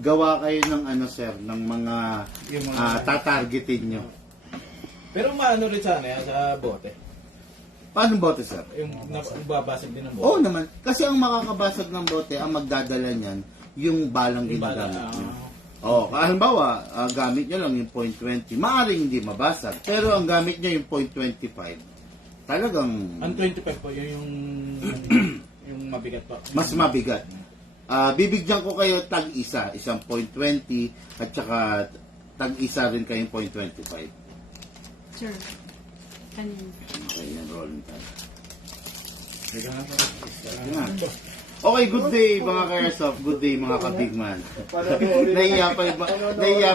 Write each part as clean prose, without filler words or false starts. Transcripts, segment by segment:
Gawa kayo ng ano sir, ng mga Yung mga- tatargetin nyo. Pero maano rin sana yan sa bote. Paano bote sir? Yung babasag din ng bote. Oo naman. Kasi ang makakabasag ng bote, ang magdadala niyan, yung balang Yung bala, ginagamit nyo. Halimbawa, gamit nyo lang yung .20. Maaaring hindi mabasag. Pero ang gamit nyo yung .25. Talagang Ang 25 po, yun yung yung mabigat po. mas mabigat. Bibigyan ko kayo tag-isa. Isang .20 at saka tag-isa rin kayong .25. Sir, kanin. Okay, yan. Rolling tayo. Sige nga po. Sige nga. Okay, good day mga ka-airsoft. Good day mga ka-bigman. Nahiya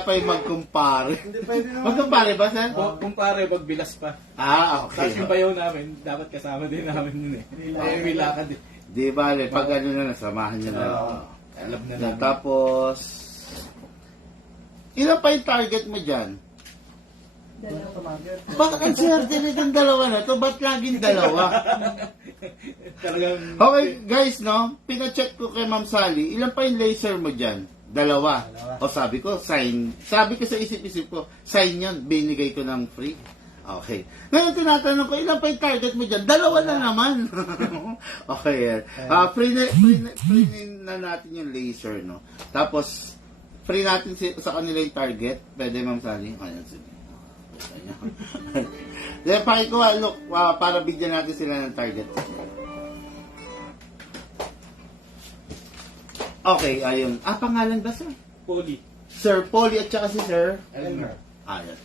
pa yung mag-compare. Mag-compare ba, sir? Kung pare, pagbilas pa. Okay. Tapos yung bayaw namin, dapat kasama din namin yun eh. Ay, may lakad eh. Di bale, pag ano na lang, samahan nyo na lang. Alam na Yan, namin. tapos, ilan pa yung target mo dyan? Bakit ang swerte nitong dalawa na to? Ba't laging dalawa? Talagang... Okay, guys, no? Pina-check ko kay Ma'am Sally, ilan pa yung laser mo dyan? Dalawa. O sabi ko, sign. Sabi ko sa isip-isip ko, sign yun. Binigay ko ng free. Okay. Ngayon tinatanong ko, ilan pa yung target mo dyan? Dalawa na naman. Okay, yan. Free na natin yung laser, no? Tapos, free natin sa kanila yung target. Pwede, Ma'am Sally? Ayan, sige. Then, pakikuha, look, para bigyan natin sila ng target. Okay, ayun. Pangalan ba, sir? Poli. Sir Polly at saka si Sir? Elmer. Ayan.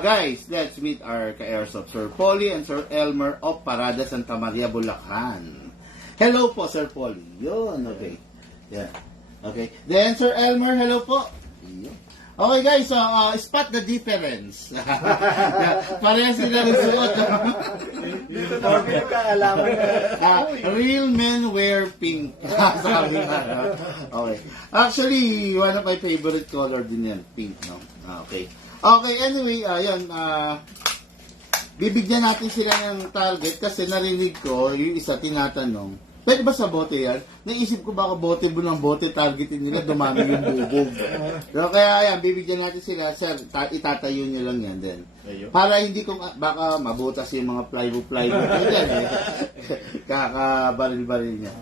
Guys, let's meet our ka-airsoft, Sir Polly and Sir Elmer of Parada Santa Maria, Bulacan. Hello po, Sir Polly. Yun, okay. Yeah. Okay. Then, Sir Elmer, hello po. Yun. Okay guys, so spot the difference. Parehas sila ng suot. Dito naman pinagkaalaman Real men wear pink. Sabi nga. Okay. Actually, one of my favorite color din yan, pink, no? Okay. Okay, anyway, ayun, bibigyan natin sila ng target kasi narinig ko, yung isa tinatanong, pwede ba sa bote yan? Naisip ko baka bote mo ng bote, targetin nila, dumami yung bubog. Pero kaya yan, bibigyan natin sila, sir, itatayo nyo lang yan din. Para hindi ko, baka mabutas yung mga plywood yan eh. Kakabaril-baril niya.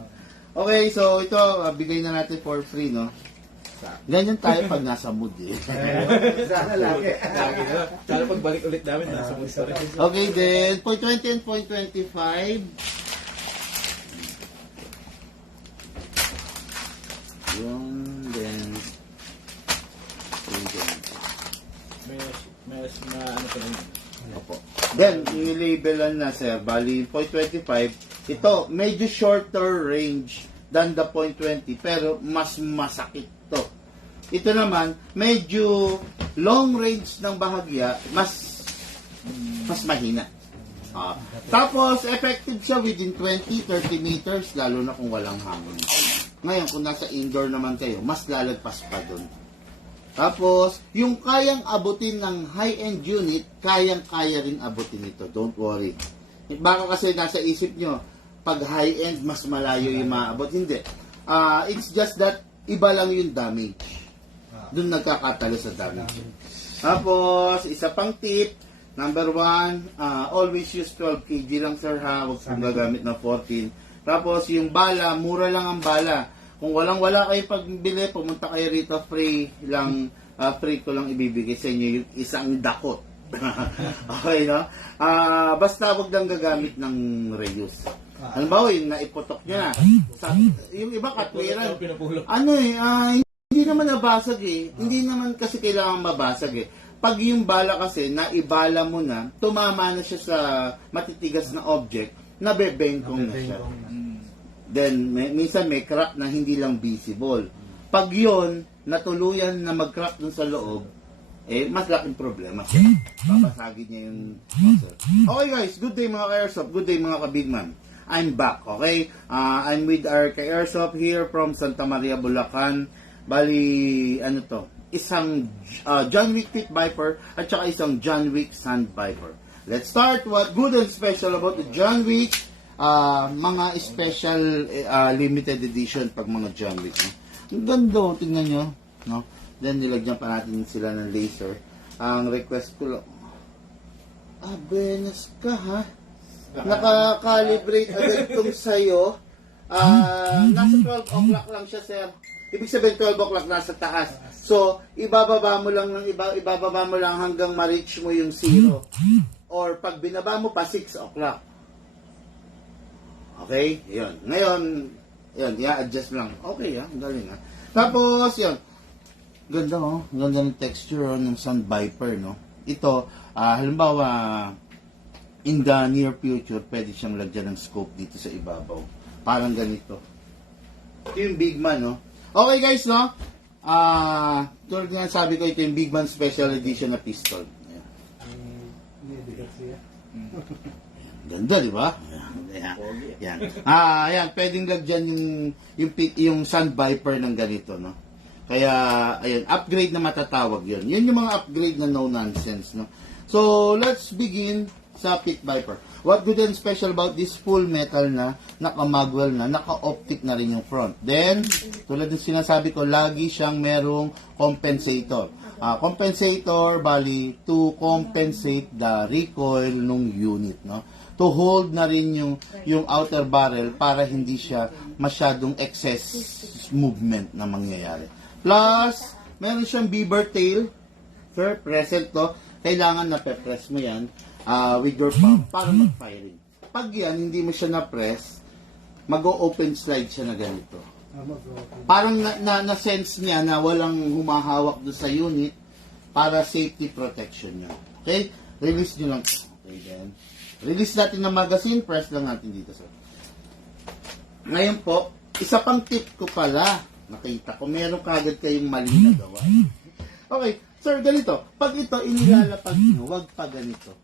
Okay, so ito, bigay na natin for free, no? Ganyan tayo pag nasa mood eh. Sana lagi. Lagi na. Sana pagbalik ulit namin, nasa mood pa rin. Okay, then, point 20 and point 25. Yun, then, May ano pa rin. opo. Then, i-labelan na, sir. Bali, point 25, ito, medyo shorter range than the point 20, pero mas masakit to. Ito naman, medyo long range ng bahagya, mas mahina. Tapos, effective siya within 20-30 meters, lalo na kung walang hangin. Ngayon, kung nasa indoor naman kayo, mas lalagpas pa dun. Tapos, yung kayang abutin ng high-end unit, kayang-kaya rin abutin ito. Don't worry. Baka kasi nasa isip nyo, pag high-end, mas malayo yung maabot. Hindi. It's just that, iba lang yung damage. Doon nagkakatalo sa damage. Tapos, isa pang tip, number 1, always use 12 kg lang, sir, ha? Huwag kong gagamit ng 14. Tapos, yung bala, mura lang ang bala. Kung walang-wala kayo pagbili, pumunta kayo rito, free ko lang ibibigay sa inyo yung isang dakot. Okay, no? Basta wag lang gagamit ng reuse. Halimbawa, yung naiputok nyo na. Yung iba katwiran. Hindi naman nabasag eh. Hindi naman kasi kailangan mabasag eh. Pag yung bala kasi, naibala mo na, tumama na siya sa matitigas na object, nabebengkong na siya. Then, minsan may crack na hindi lang visible. Pag yun, natuluyan na mag-crack dun sa loob, mas laking problema siya. Babasagin niya yung muscle. Okay guys, good day mga ka-airsoft, good day mga ka-bigman. I'm back, okay? I'm with our ka-airsoft here from Santa Maria, Bulacan. Bali, ano to? Isang John Wick Pit Viper at saka isang John Wick Sand Viper. Let's start. What good and special about the John Wick? Mga special limited edition pag mga John Wick. Ang ganda, oh, tingnan nyo. No? Then, nilagyan pa natin sila ng laser. Ang request ko lang, benes ka, ha? Naka-calibrate agad itong sa'yo. Nasa 12 o'clock lang siya, sir. Ibig sabihin 12 o'clock nasa taas. So, ibababa mo lang hanggang ma-reach mo yung 0. Or pag binaba mo pa 6 o'clock. Okay? Yun. Ngayon, yun, i-adjust mo lang. Okay, ha? Ang galing, ha? Tapos, yun. Ganda, oh. Ganda ng texture, oh, ng Sun Viper, no? Ito, halimbawa, in the near future, pwede siyang lagyan ng scope dito sa ibabaw. Parang ganito. Ito yung Big Man, no? Okay, guys, no? Tulad nga sabi ko, ito yung Big Man Special Edition na pistol. Ayan. Ganda, di ba? Ayan. Ayan. Ayan. Pwedeng lagyan yung Sun Viper ng ganito, no? Kaya, ayan, upgrade na matatawag yun. Yun yung mga upgrade na no nonsense, no? So, let's begin sa Pit Viper. What good and special about this full metal na, naka-magwell na, naka-optic na rin yung front. Then, tulad ng sinasabi ko, lagi siyang merong compensator. Compensator, bali, to compensate the recoil ng unit, no? To hold na rin yung outer barrel para hindi siya masyadong excess movement na mangyayari. Plus, meron siyang beaver tail. Sir, present to. Kailangan na pe-press mo yan with your palm para mag-firing. Pag yan, hindi mo siya na-press, mag-open slide siya na ganito. Parang na-sense niya na walang humahawak doon sa unit para safety protection niya. Okay? Release nyo lang. Okay, then. Release natin ng magazine, press lang natin dito, sir. Ngayon po, isa pang tip ko pala, nakita ko, meron kagad kayong mali na gawa. Okay, sir, ganito. Pag ito inilalapag nyo, wag pa ganito.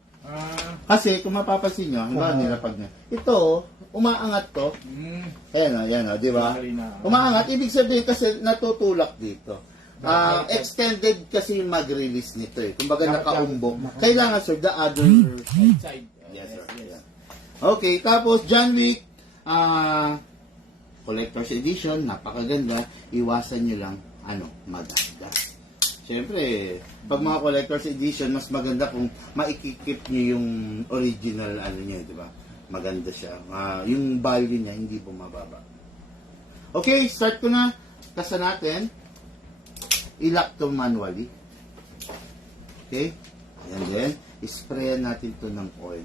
Kasi kung mapapansin nyo, halimbawa nilapag nyo, ito, umaangat to. Ayan o, di ba? Umaangat, ibig sabihin kasi natutulak dito. Extended kasi yung mag-release nito eh. Kumbaga nakaumbok. Kailangan, sir, the other side. Yes, sir. Yes. Okay, tapos John Wick, Collector's Edition, napakaganda. Iwasan nyo lang, magasgas. Siyempre, pag mga Collector's Edition, mas maganda kung maikikip nyo yung original, di ba? Maganda siya. Yung value niya, hindi bumababa. Okay, start ko na. Kasa natin, i-lock to manually. Okay? Ayan din. Isprayan natin to ng oil.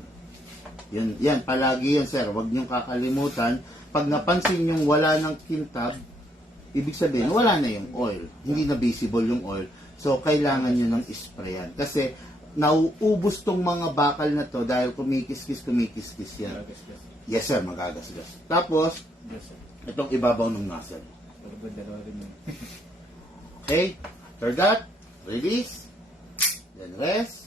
Yan, palagi yan, sir. Huwag niyong kakalimutan. Pag napansin yung wala ng kintab, ibig sabihin, wala na yung oil. Hindi na visible yung oil. So, kailangan nyo ng isprayan. Kasi, nauubos tong mga bakal na to dahil kumikis-kis yan. Yes, sir, magagasgas. Tapos, itong ibabaw ng nozzle. Okay? After that, release. Then rest.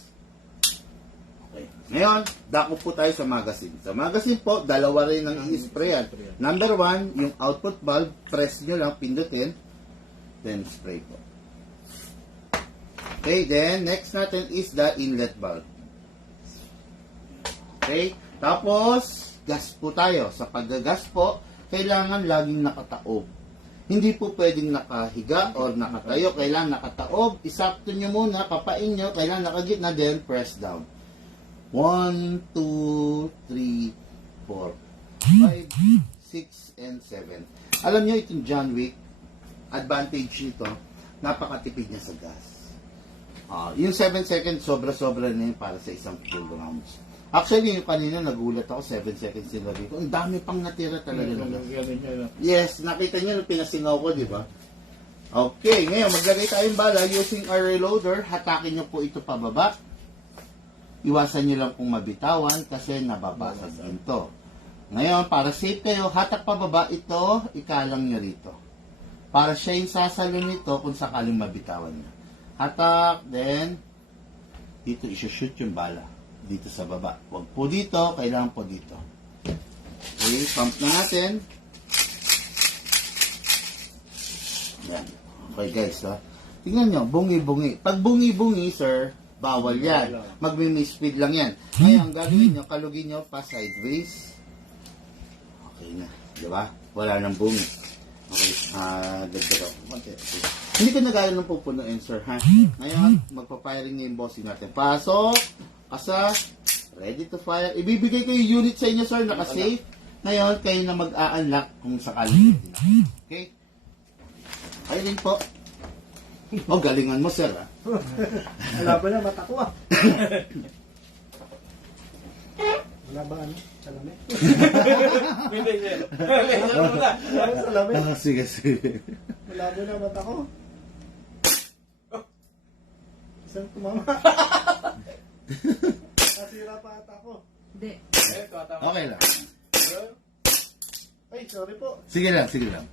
Okay. Ngayon, dako po tayo sa magazine. Sa magazine po, dalawa rin ang i-sprayan. Number 1, yung output valve, press nyo lang, pindutin. Then spray po. Okay, then next natin is the inlet valve. Okay, tapos gas po tayo. Sa paggagas po, kailangan laging nakataob. Hindi po pwedeng nakahiga or nakatayo. Kailangan nakataob. Isakto nyo muna, papain nyo. Kailangan nakagitna, then press down. 1, 2, 3, 4, 5, 6, and 7. Alam nyo itong John Wick, advantage nito, napakatipid niya sa gas. Yung 7 seconds, sobra-sobra na yun para sa isang full rounds. Actually, yung kanina nagulat ako, 7 seconds sila dito. Ang dami pang natira talaga. Yes, nakita nyo nung pinasingaw ko, di ba? Okay, ngayon, maglagay tayong bala using our reloader. Hatakin nyo po ito pababa. Iwasan nyo lang kung mabitawan kasi nababasag din to. Ngayon, para safe kayo, hatak pababa ito, ikalang nyo rito. Para siya yung sasalo nito kung sakaling mabitawan nyo. Hatak, then, dito isushoot yung bala. Dito sa baba. Huwag po dito, kailangan po dito. Okay, pump na natin. Yan. Okay guys, tingnan nyo, bungi-bungi. Pag bungi-bungi, sir, bawal yan. Magmi-speed lang yan. Ngayon, gagawin nyo, kalugin nyo pa sideways. Okay na. Diba? Wala nang bungi. Okay. Dagdag ako. Okay. Hindi ko na gaya ng pupunuin, sir, ha? Ngayon, magpa-firing na yung bossing natin. Pasok. Kasa. Ready to fire. Ibibigay ko yung unit sa inyo, sir, naka-safe. Ngayon, kayo na mag-a-unlock kung sakali. Okay? Kayo din po. Oh, galingan mo, sir, ha? Wala ba na, mata ko ah. Wala ba ano? Salamin? Hindi, sir. Sir, muna. Wala ba salamin? Sige, sige. Wala ba na, mata ko? Saan tumama? Nasira pa ata ko. Hindi. Eh, tuwata mo. Okay lang. Ay, sorry po. Sige lang, sige lang.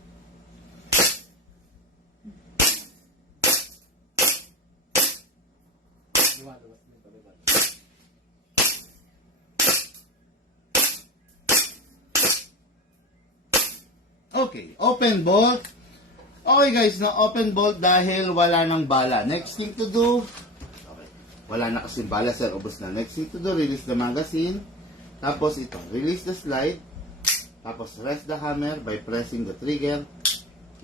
Okay, open bolt. Okay guys, na open bolt dahil wala nang bala. Next thing to do, okay, wala na kasi bala sir, ubos na. Next thing to do, release the magazine. Tapos ito, release the slide. Tapos rest the hammer by pressing the trigger.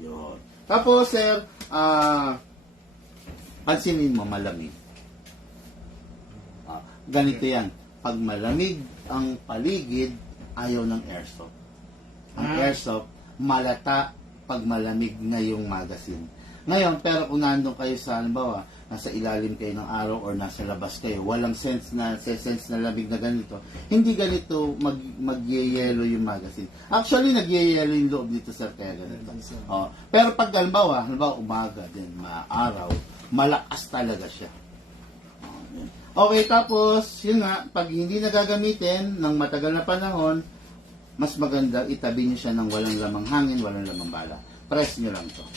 Yun. Tapos sir, pansinin mo malamig. Ganito yan. Pag malamig ang paligid, ayaw ng airsoft. Ang airsoft, malata pag malamig na yung magazine. Ngayon, pero kung nandun kayo sa, halimbawa, nasa ilalim kayo ng araw or nasa labas kayo, walang sense na lamig na ganito, hindi ganito mag-yellow yung magazine. Actually, nag-yellow yung loob dito, sir, kaya ganito. Oh, pero pag halimbawa, umaga din, araw, malakas talaga siya. Okay, tapos, yun nga, pag hindi nagagamitin ng matagal na panahon, mas maganda itabi niyo siya ng walang lamang hangin, walang lamang bala. Press niyo lang to.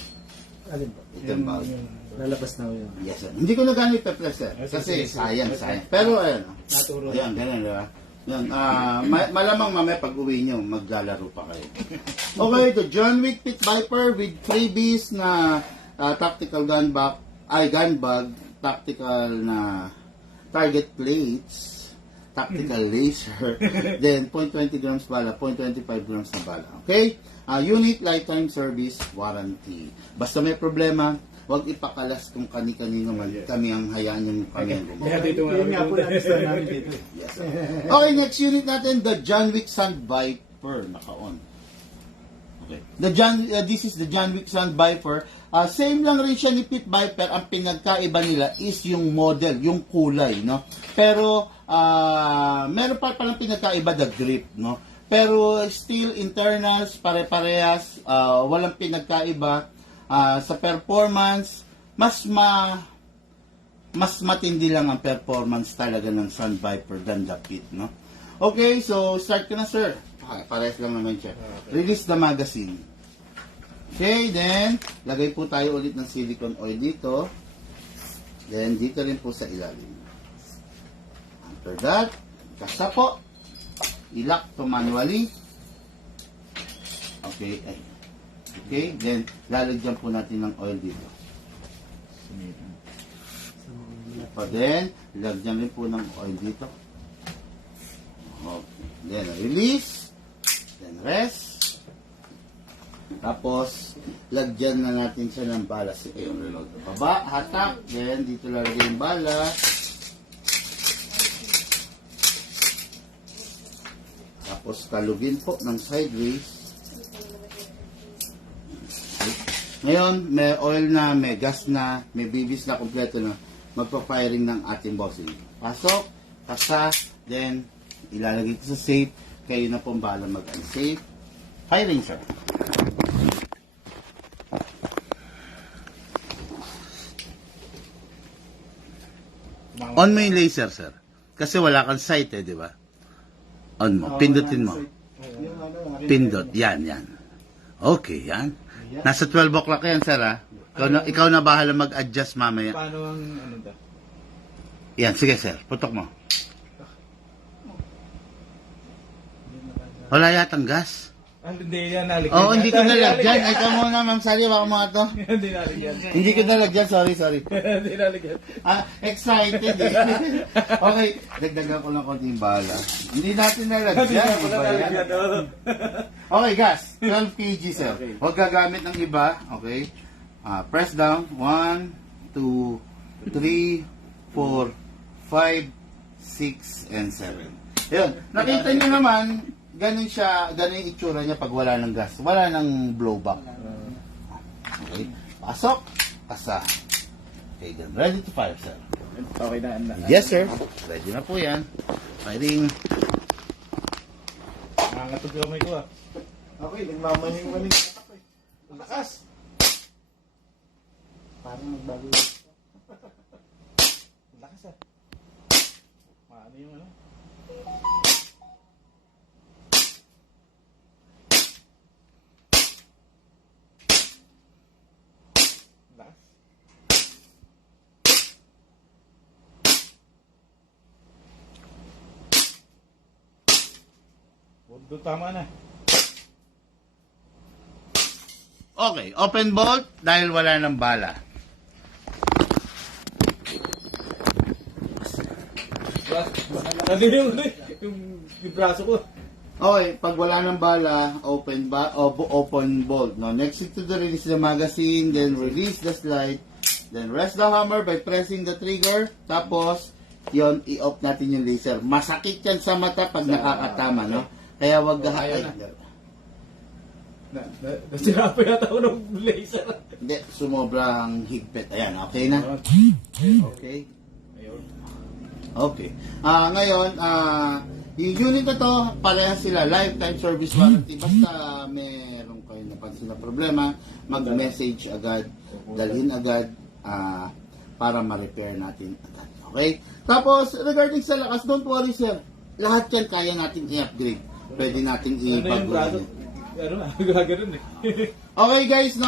Alin ba? Ito yung bawal. Lalabas na yun. Yes, sir. Hindi ko na ganit pe-press, sir. Kasi sayang. Pero, ayun. Naturo. Ayan, ganyan, di ba? Yan. Malamang mamaya pag uwi nyo, maglalaro pa kayo. Okay, the John Wick Pit Viper with freebies na tactical gun bag, tactical na target plates, tactical laser, then 0.20 grams bala, 0.25 grams na bala. Okay? Unit lifetime service warranty. Basta may problema, huwag ipakalas kung kani-kanino man. Kami ang hayaan yung kami ang gumawa. Kaya dito nga. Yun nga po nagustuhan namin dito. Yes, sir. Okay, next unit natin, the John Wick Sun Viper. Naka-on. Okay. This is the John Wick Sun Viper. Same lang rin siya ni Pit Viper. Ang pinagkaiba nila is yung model, yung kulay, no? Pero, meron pa palang pinagkaiba, the grip, no? Pero, still, internals, pare-parehas, walang pinagkaiba. Sa performance, mas matindi lang ang performance talaga ng Sun Viper than the Pit, no? Okay, so, start ko na, sir. Parehas lang naman siya. Release the magazine. Okay, then, lagay po tayo ulit ng silicone oil dito. Then, dito rin po sa ilalim. After that, kasa po. Ilock to manually. Okay, ay. Okay, then, lalagyan po natin ng oil dito. So, then, lagyan rin po ng oil dito. Okay, then, release. Then, rest. Tapos, lagyan na natin siya ng bala. Yung reload. Baba, hatak. Then, dito lalagay yung bala. Tapos, talugin po ng sideways. Okay. Ngayon, may oil na, may gas na, may bibis na, kompleto na. Magpa-firing ng ating bossing. Pasok, kasa, then, ilalagay ito sa safe. Kayo na pong bala mag-unsafe. Firing, sir. On mo yung laser, sir. Kasi wala kang sight di ba? On mo. Pindutin mo. Yung ano, Pindot. Yan. Okay, yan. Nasa 12 o'clock yan, sir, ha? Ikaw na bahala mag-adjust mamaya. Paano ang ano to? Yan, sige, sir. Putok mo. Wala yatang gas. Hindi yan naligyan. Oo, hindi ko nalagyan. Ay, ka muna, Ma'am Sally, baka mga to. Hindi naligyan. Hindi ko nalagyan, sorry. Hindi naligyan. Excited eh. Okay, dagdagan ko lang konting bala. Hindi natin nalagyan. Wala Iba yan. naligyan. Oo. Okay, gas. 12 kg, sir. Okay. Huwag gagamit ng iba. Okay. Press down. 1, 2, 3, 4, 5, 6, and 7. Yun. Nakita nyo naman, ganun yung itsura niya pag wala ng gas. Wala ng blowback. Okay. Pasok. Pasa. Okay, then ready to fire, sir. Okay na. Yes, sir. Ready na po yan. Firing. Nangangatog yung kamay ko ah. Okay, nagmamaning-maning ako eh. Ang lakas. Parang magbago yun. Ang lakas ah. Maano yung ano? Lakas. Doon tama na. Okay, open bolt dahil wala ng bala. Ano yung braso ko? Okay, pag wala ng bala, open bolt. No, next to the release the magazine, then release the slide, then rest the hammer by pressing the trigger. Tapos, yon i-off natin yung laser. Masakit yan sa mata pag nakakatama, no? Kaya wag Ayaw Nasira pa yata ako ng laser. Hindi, sumobrang higpit. Ayan, okay na? Okay. Ayun. Okay. Ngayon, yung unit na to, parehas sila, lifetime service warranty. Basta meron kayo napansin na problema, mag-message agad, dalhin agad, para ma-repair natin agad. Okay? Tapos, regarding sa lakas, don't worry sir. Lahat yan kaya natin i-upgrade. Pwede natin Ano yung braso? i-pag- Ano na, gagano'n eh. Okay guys, no,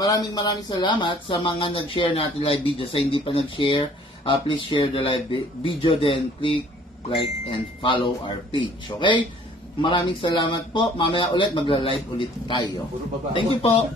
maraming salamat sa mga nag-share natin live video. Sa hindi pa nag-share, please share the live video, then click like and follow our page. Okay? Maraming salamat po. Mamaya ulit magla-live ulit tayo. Puro babae. Thank you po.